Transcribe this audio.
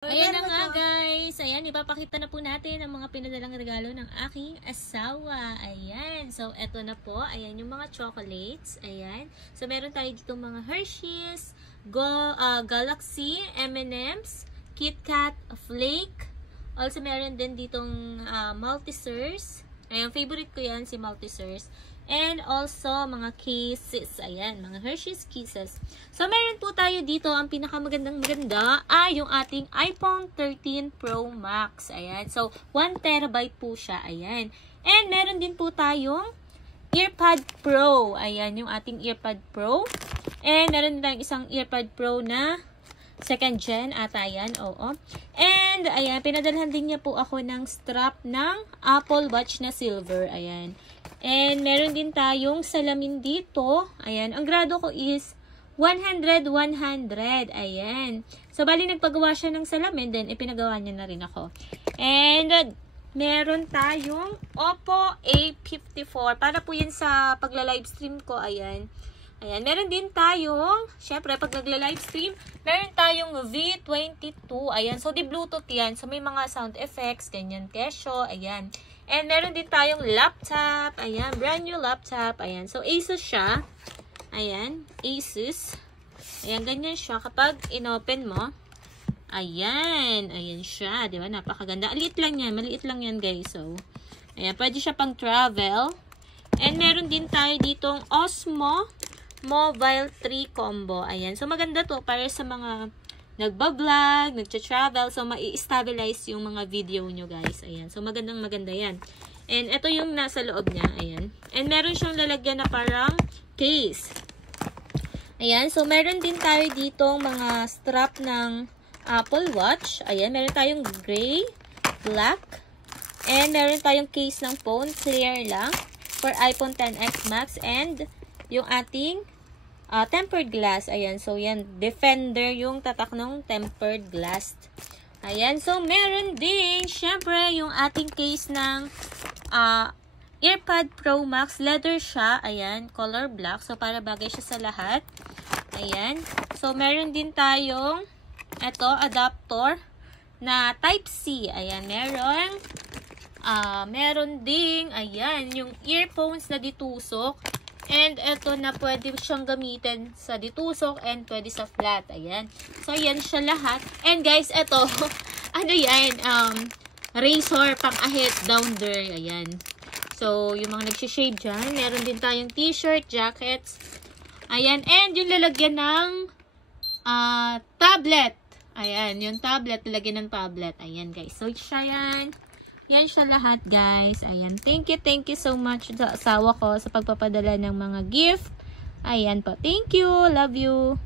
Ayan na nga guys, ayan, ipapakita na po natin ang mga pinadalang regalo ng aking asawa. Ayan, so eto na po, ayan yung mga chocolates, ayan. So meron tayo dito mga Hershey's, Galaxy, M&M's, KitKat, Flake. Also meron din ditong Maltesers. Ayan, favorite ko yan si Maltesers. And also, mga Kisses. Ayan, mga Hershey's Kisses. So, meron po tayo dito, ang pinakamagandang-maganda ay yung ating iPhone 13 Pro Max. Ayan. So, 1 terabyte po siya. Ayan. And, meron din po tayong EarPod Pro. Ayan, yung ating EarPod Pro. And, meron din tayong isang EarPod Pro na second gen ata yan. Oo. And, ayan, pinadalhan din niya po ako ng strap ng Apple Watch na silver. Ayan. And, meron din tayong salamin dito. Ayan. Ang grado ko is 100-100. Ayan. So, bali nagpagawa siya ng salamin. Then, ipinagawa niya na rin ako. And, meron tayong Oppo A54. Para po yan sa pagla-livestream ko. Ayan. Ayan. Meron din tayong, syempre, pag nagla-livestream, meron tayong V22. Ayan. So, di Bluetooth yan. So, may mga sound effects. Ganyan. Kesyo. Ayan. And meron din tayong laptop. Ayan, brand new laptop. Ayan, so Asus siya. Ayan, Asus. Ayan, ganyan siya. Kapag inopen mo, ayan, ayan siya. Diba? Napakaganda. Maliit lang yan guys. So, ayan, pwede siya pang travel. And meron din tayo ditong Osmo Mobile 3 Combo. Ayan, so maganda to para sa mga nagbablog, nagcha-travel, so mai-stabilize yung mga video nyo guys. Ayan. So maganda yan. And ito yung nasa loob niya. Ayan. And meron siyang lalagyan na parang case. Ayan. So meron din tayo ditong mga strap ng Apple Watch. Ayan. Meron tayong gray, black, and meron tayong case ng phone, clear lang, for iPhone XS Max, and yung ating tempered glass. Ayan. So, yan. Defender yung tatak ng tempered glass. Ayan. So, meron din, syempre, yung ating case ng EarPod Pro Max. Leather siya. Ayan. Color black. So, para bagay siya sa lahat. Ayan. So, meron din tayong adapter na Type-C. Ayan. Meron ding, ayan, yung earphones na ditusok. And ito na pwede siyang gamitin sa ditusok and pwede sa flat. Ayan. So, yan siya lahat. And guys, ito, ano yan? Razor pang ahit down there. Ayan. So, yung mga nagsishave dyan. Meron din tayong t-shirt, jackets. Ayan. And yung lalagyan ng tablet. Ayan. Yung tablet, lalagyan ng tablet. Ayan guys. So, siya yan. Yan siya lahat, guys. Ayan. Thank you so much sa asawa ko sa pagpapadala ng mga gift. Ayan po. Thank you. Love you.